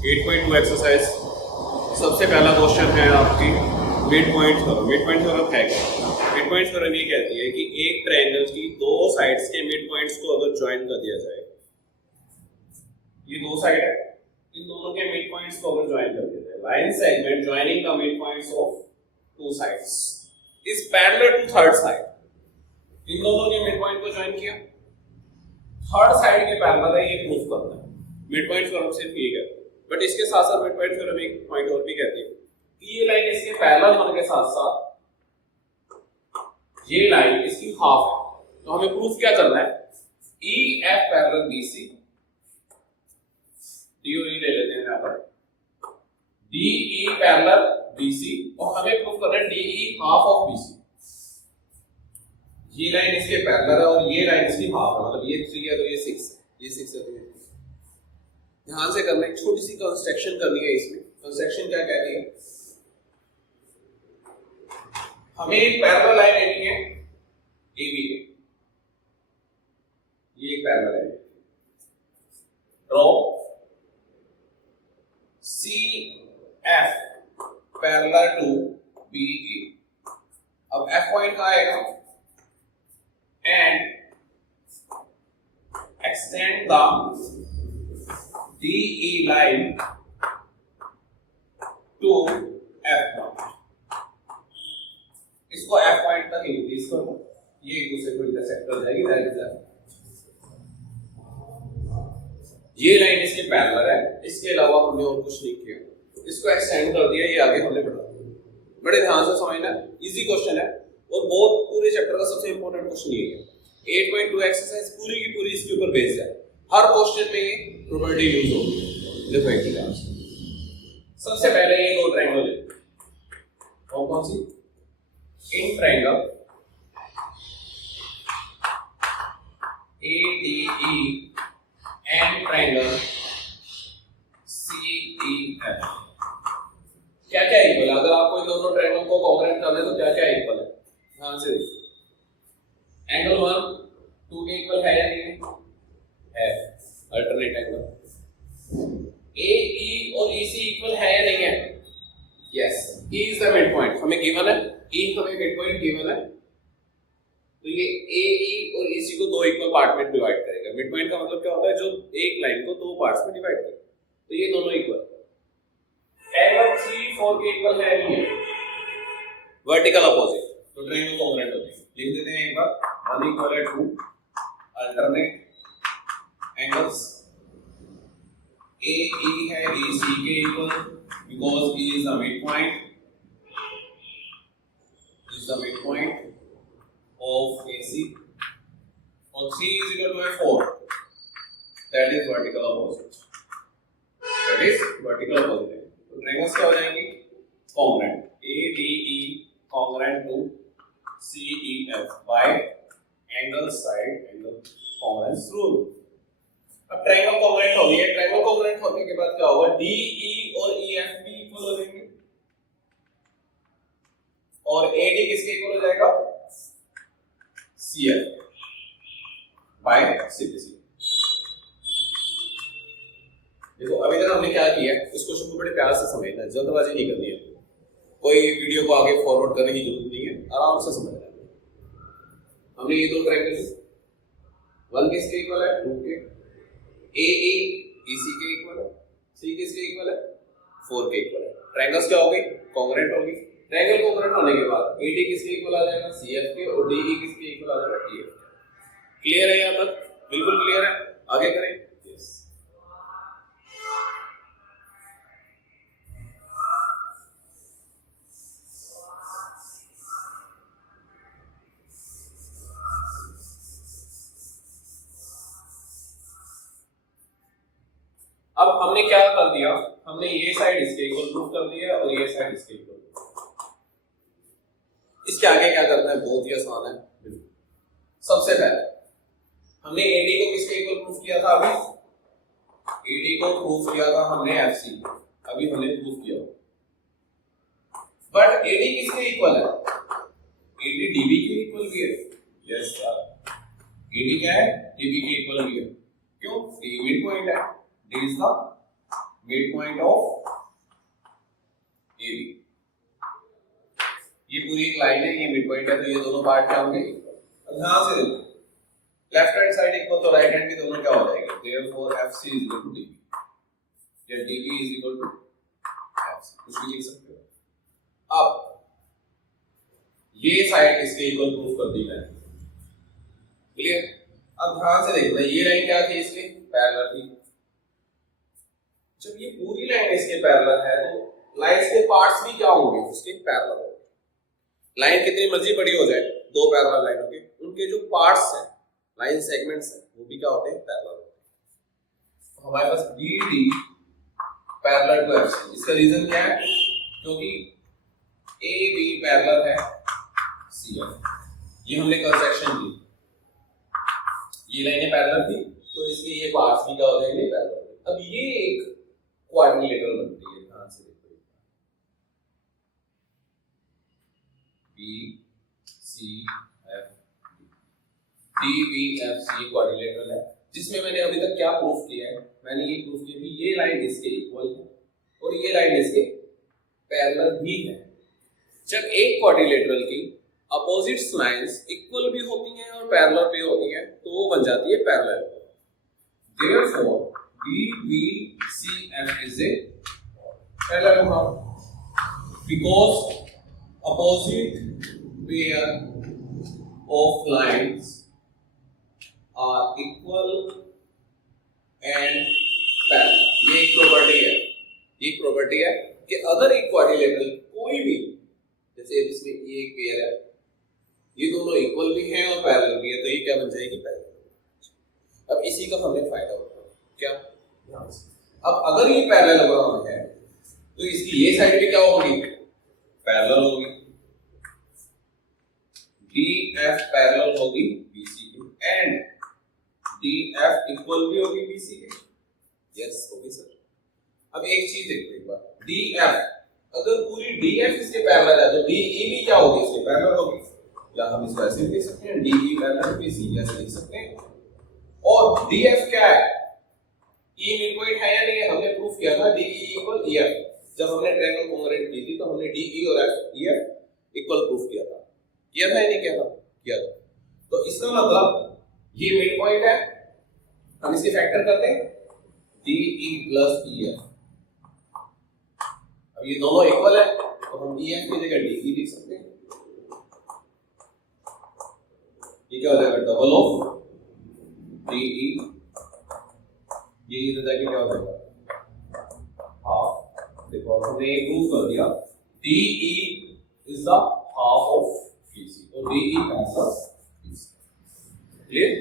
8.2 exercise. सबसे पहला question है आपकी mid point theorem. Mid point theorem है क्या? मिड पॉइंट थ्योरम ये कहती है कि एक ट्रायंगल की दो साइड्स के मिड पॉइंट्स को अगर ज्वाइन कर दिया जाए, ये दो साइड है, इन दोनों के मिड पॉइंट्स को अगर ज्वाइन कर दिया जाए, line segment joining the midpoints of two sides is parallel to third side. इन दोनों के मिड पॉइंट को ज्वाइन किया, थर्ड साइड के पैरेलल है, ये प्रूफ करना है। मिड पॉइंट थ्योरम सिर्फ ये कहता है, बट इसके साथ साथ मिड पॉइंट थ्योरम एक पॉइंट और भी कहती है कि ये लाइन इसके पैरेलल होने के साथ साथ ये लाइन इसकी हाफ है। तो हमें प्रूफ क्या करना है? E F parallel BC, D ले लेते हैं यहां पर, डी ई पैरेलल बीसी, और हमें प्रूफ करना है D E half of BC. ये लाइन इसके पैरेलल है और ये लाइन इसकी हाफ है, मतलब ये 3 है तो ये 6 है, ये 6 है तो ये 3। ध्यान से करना है, छोटी सी कंस्ट्रक्शन करनी है इसमें। कंस्ट्रक्शन क्या कहती है? हमें एक पैरेलल लाइन लेनी है AB, ये एक parallel line draw CF parallel to BE। अब F पॉइंट कहां आएगा? And extend the DE line to F point। इसको F point तक इंक्रीज करो, ये एक दूसरे को इंटरसेक्ट कर जाएगी, दैट इज ये लाइन इसके पैरेलल है, इसके अलावा हमने और कुछ नहीं किया, इसको एक्सटेंड कर दिया, ये आगे हमने बढ़ा दिया। बड़े ध्यान से समझना, इजी क्वेश्चन है और बहुत पूरे चैप्टर का सबसे इंपॉर्टेंट क्वेश्चन ये है। 8.2 एक्सरसाइज पूरी की पूरी इसके ऊपर बेस्ड है। हर क्वेश्चन में ये प्रॉपर्टी यूज होगी। देखो एक ध्यान से, सबसे पहले ये दो ट्रायंगल ले, और कौन सी? इन triangle ADE and triangle CEF। क्या क्या इक्वल है? अगर आपको इन दोनों ट्रायंगल को कॉन्ग्रुएंट करना है तो क्या क्या इक्वल है? ध्यान से देखिए, एंगल 1 2 के इक्वल है या नहीं है? Alternate angle. AE और EC इक्वल है या नहीं है? Yes, E is the mid point, हमें गिवन है, E हमें मिड पॉइंट गिवन है, तो ये AE और EC को दो इक्वल पार्ट में डिवाइड करेगा। मिड पॉइंट का मतलब क्या होता है? जो एक लाइन को दो पार्ट्स में डिवाइड करे, तो ये दोनों इक्वल। एंगल 3 4 के इक्वल है नहीं है, वर्टिकल अपोजिट, तो ट्रायंगल कॉन्ग्रुएंट होते हैं। लिख देते हैं एक बार, 1 इक्वल है 2 अल्टरनेट angles AE है EC के equal, because E is the midpoint, of AC, और 3 is equal to 4, that is vertical opposite, तो triangles क्या हो जाएंगी? congruent, ADE congruent to CEF by angle side angle congruence rule। अब triangle congruent हो गया, ट्रायंगल कॉन्ग्रुएंट होने के बाद क्या होगा? DE और EF भी इक्वल हो जाएंगे, और AD किसके इक्वल हो जाएगा? CF by CBC। देखो अभी तक हमने क्या किया, इस क्वेश्चन को बड़े प्यार से समझना है, जल्दबाजी नहीं करनी है, कोई वीडियो को आगे फॉरवर्ड करने की जरूरत नहीं है, आराम से समझना है। हमने ये दो ट्रायंगल, 1 किसके इक्वल है? 2 के, AE EC के इक्वल है, C किसके इक्वल है? 4 के इक्वल है। ट्रायंगल्स क्या हो गई? कॉन्ग्रुएंट होगी। ट्रायंगल कॉन्ग्रुएंट होने के बाद AD किसके इक्वल आ जाएगा? CF के, और DE किसके इक्वल आ जाएगा? TF। क्लियर है यहां तक? बिल्कुल क्लियर है, आगे करें। यस, अब हमने क्या कर दिया? हमने ये साइड इसके इक्वल प्रूफ कर दिया और ये साइड इसके इक्वल। इसके आगे क्या करना है? बहुत ही आसान है। सबसे पहले हमने AD को किसके इक्वल प्रूफ किया था? अभी AD को प्रूफ किया था हमने FC, अभी हमने प्रूफ किया। बट AD किसके इक्वल है? AD DB के इक्वल भी है। यस सर, AD क्या है? DB के इक्वल भी है। क्यों? D मिड पॉइंट है, D is the mid point of A B. ये पूरी एक लाइन है, ये मिड पॉइंट है, तो ये दोनों पार्ट क्या होंगे? ध्यान से देखो, लेफ्ट हैंड साइड इक्वल तो राइट हैंड भी दोनों क्या हो जाएंगे? Therefore FC is equal to DB या DB is equal to FC, कुछ भी लिख सकते हो। अब ये साइड इसके इक्वल प्रूफ कर दी मैंने, क्लियर? अब ध्यान से देखना, ये लाइन क्या थी? इसके पैरेलल थी। जब ये पूरी लाइन इसके पैरेलल है तो लाइंस के पार्ट्स भी क्या होंगे? उसके पैरेलल होंगे। लाइन कितनी मर्जी बड़ी हो जाए, दो पैरेलल लाइनों के, उनके जो पार्ट्स हैं, लाइन सेगमेंट्स हैं, वो भी क्या होते हैं? पैरेलल होते हैं। तो हमारे पास BD पैरेलल टू FC। इसका रीजन क्या है? क्योंकि AB पैरेलल है CF। ये हमने कल सेक्शन की, ये लाइनें पैरेलल थी तो इसके ये पार्ट्स भी क्या हो जाएंगे? पैरेलल। अब ये एक क्वाड्रिलेटरल बनती है, ध्यान से देखो, BCF DBFC क्वाड्रिलेटरल है, जिसमें मैंने अभी तक क्या प्रूफ किया है? मैंने ये प्रूफ किया कि ये लाइन इसके इक्वल है और ये लाइन इसके पैरेलल भी है। जब एक क्वाड्रिलेटरल की अपोजिट्स लाइंस इक्वल भी होती हैं और पैरेलल भी होती हैं तो वो बन जाती है parallel. Therefore DBCF is a parallelogram because opposite pair of lines are equal and parallel। ये एक प्रॉपर्टी है, ये एक प्रॉपर्टी है कि अगर एक क्वाड्रिलेटरल कोई भी, जैसे इसमें ये एक पेयर है, ये दोनों इक्वल भी हैं और पैरेलल भी है, तो ये क्या बन जाएगी? पैरेलल। अब इसी का हमें फायदा होता है क्या? अब अगर ये पैरेललोग्राम है तो इसकी ये साइड भी क्या होगी? पैरेलल होगी। DF पैरेलल होगी BC के एंड DF इक्वल भी होगी BC के। यस होगी सर। अब एक चीज देखो एक बार, DF अगर पूरी DF इसके पैरेलल है तो DE भी क्या होगी? इसके पैरेलल होगी। या हम इसको ऐसे भी लिख सकते हैं, DE पैरेलल BC, ऐसे लिख सकते हैं। और DF क्या है? E मिड पॉइंट है या नहीं है? हमने प्रूफ किया था DE इक्वल EF। जब हमने ट्रायंगल कॉन्ग्रुएंट की थी तो हमने DE और EF इक्वल प्रूफ किया था। किया था या नहीं किया था? किया था। तो इसका मतलब ये मिड पॉइंट है, हम इसके फैक्टर करते हैं DE प्लस EF। अब ये दोनों इक्वल है तो हम EF की जगह DE लिख सकते हैं। ये क्या हो जाएगा? डबल ऑफ DE, ये इधर जाके क्या हो जाएगा? हाफ। देखो हमने ये प्रूव कर दिया, DE is the half of BC और DE पैरेलल BC। क्लियर?